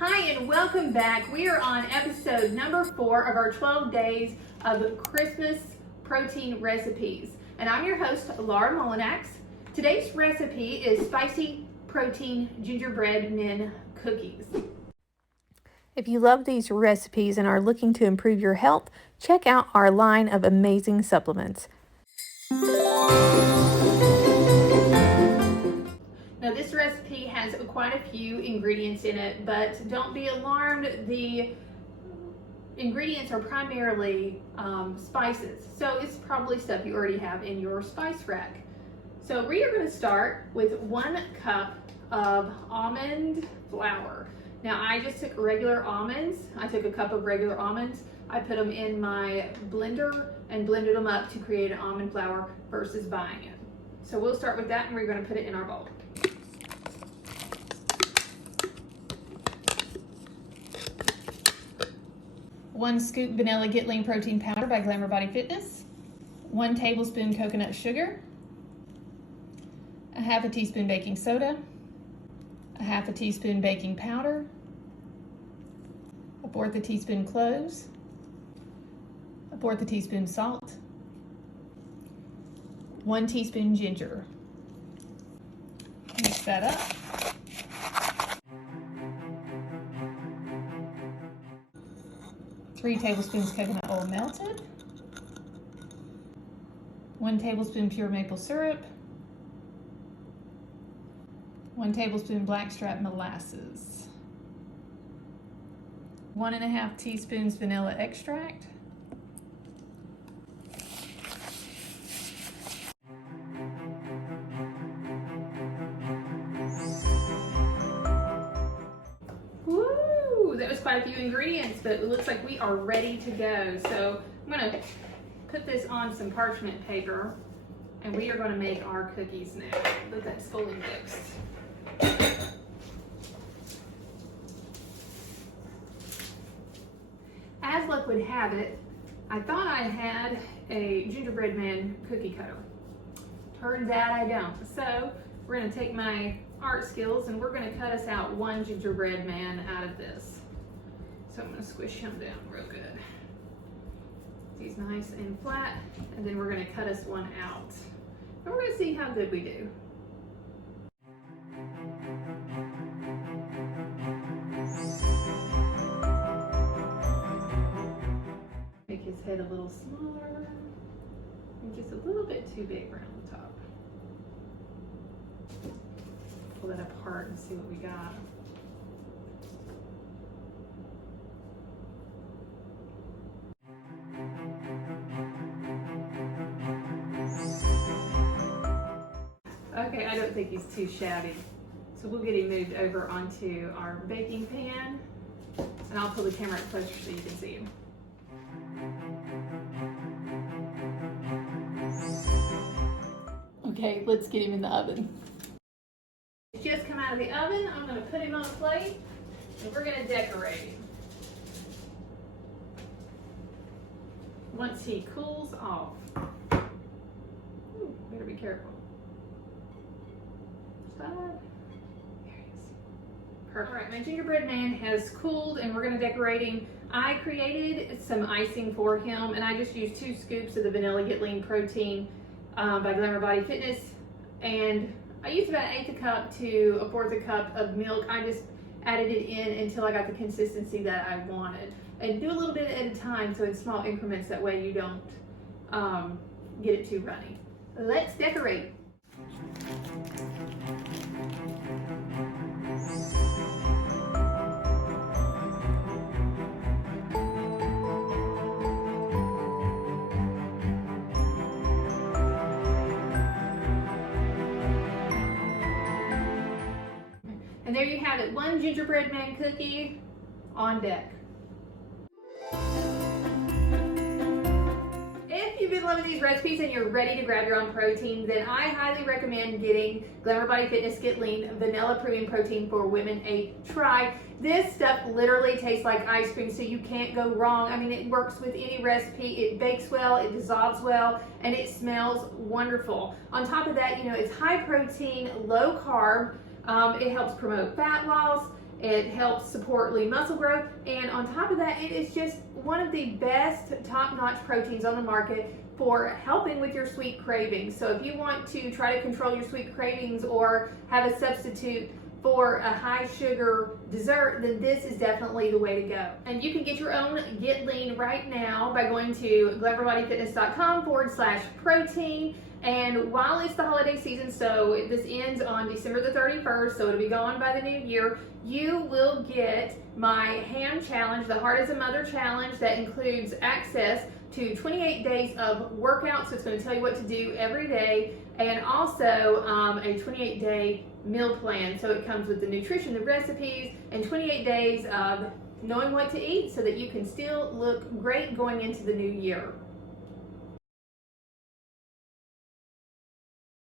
Hi and welcome back. We are on episode number 4 of our 12 days of Christmas protein recipes. And I'm your host, Laura Mullinax. Today's recipe is spicy protein gingerbread men cookies. If you love these recipes and are looking to improve your health, check out our line of amazing supplements. Now this recipe has quite a few ingredients in it, but don't be alarmed. The ingredients are primarily spices, so it's probably stuff you already have in your spice rack. So we are going to start with 1 cup of almond flour. Now I just took regular almonds. I took a cup of regular almonds. I put them in my blender and blended them up to create an almond flour versus buying it. So we'll start with that and we're going to put it in our bowl. One scoop vanilla Get Lean protein powder by Glamour Body Fitness, 1 tablespoon coconut sugar, a half a teaspoon baking soda, a half a teaspoon baking powder, a 1/4 teaspoon cloves, a 1/4 teaspoon salt, 1 teaspoon ginger. Mix that up. Three tablespoons coconut oil melted, 1 tablespoon pure maple syrup, 1 tablespoon blackstrap molasses, 1½ teaspoons vanilla extract, that was quite a few ingredients, but it looks like we are ready to go. So I'm going to put this on some parchment paper and we are going to make our cookies now. Look, that's fully mixed. As luck would have it, I thought I had a gingerbread man cookie cutter. Turns out I don't. So we're going to take my art skills and we're going to cut us out 1 gingerbread man out of this. So I'm going to squish him down real good. He's nice and flat, and then we're going to cut us 1 out. And we're going to see how good we do. Make his head a little smaller, and just a little bit too big around the top. Pull that apart and see what we got. Okay, I don't think he's too shabby. So we'll get him moved over onto our baking pan, and I'll pull the camera up closer so you can see him. Okay, let's get him in the oven. He's just come out of the oven. I'm going to put him on a plate, and we're going to decorate him. Once he cools off. Ooh, better be careful. There he is. Perfect. All right, my gingerbread man has cooled and we're going to decorate him. I created some icing for him and I just used 2 scoops of the vanilla Get Lean protein by Glamour Body Fitness, and I used about 1/8 cup to 1/4 cup of milk. I just added it in until I got the consistency that I wanted, and do a little bit at a time, so in small increments, that way you don't get it too runny. Let's decorate. And there you have it, 1 gingerbread man cookie on deck. If you've been loving these recipes and you're ready to grab your own protein, then I highly recommend getting Glamour Body Fitness Get Lean Vanilla Premium Protein for Women a try. This stuff literally tastes like ice cream, so you can't go wrong. I mean, it works with any recipe. It bakes well, it dissolves well, and it smells wonderful. On top of that, you know, it's high protein, low carb. It helps promote fat loss, It helps support lean muscle growth, and on top of that, it is just one of the best top-notch proteins on the market for helping with your sweet cravings. So if you want to try to control your sweet cravings or have a substitute for a high sugar dessert, then this is definitely the way to go. And you can get your own Get Lean right now by going to glamourbodyfitness.com/protein. And while it's the holiday season, so this ends on December the 31st, so it'll be gone by the new year, you will get my ham challenge, the Heart as a Mother challenge, that includes access to 28 days of workouts. So it's going to tell you what to do every day, and also a 28-day meal plan. So it comes with the nutrition, the recipes, and 28 days of knowing what to eat so that you can still look great going into the new year.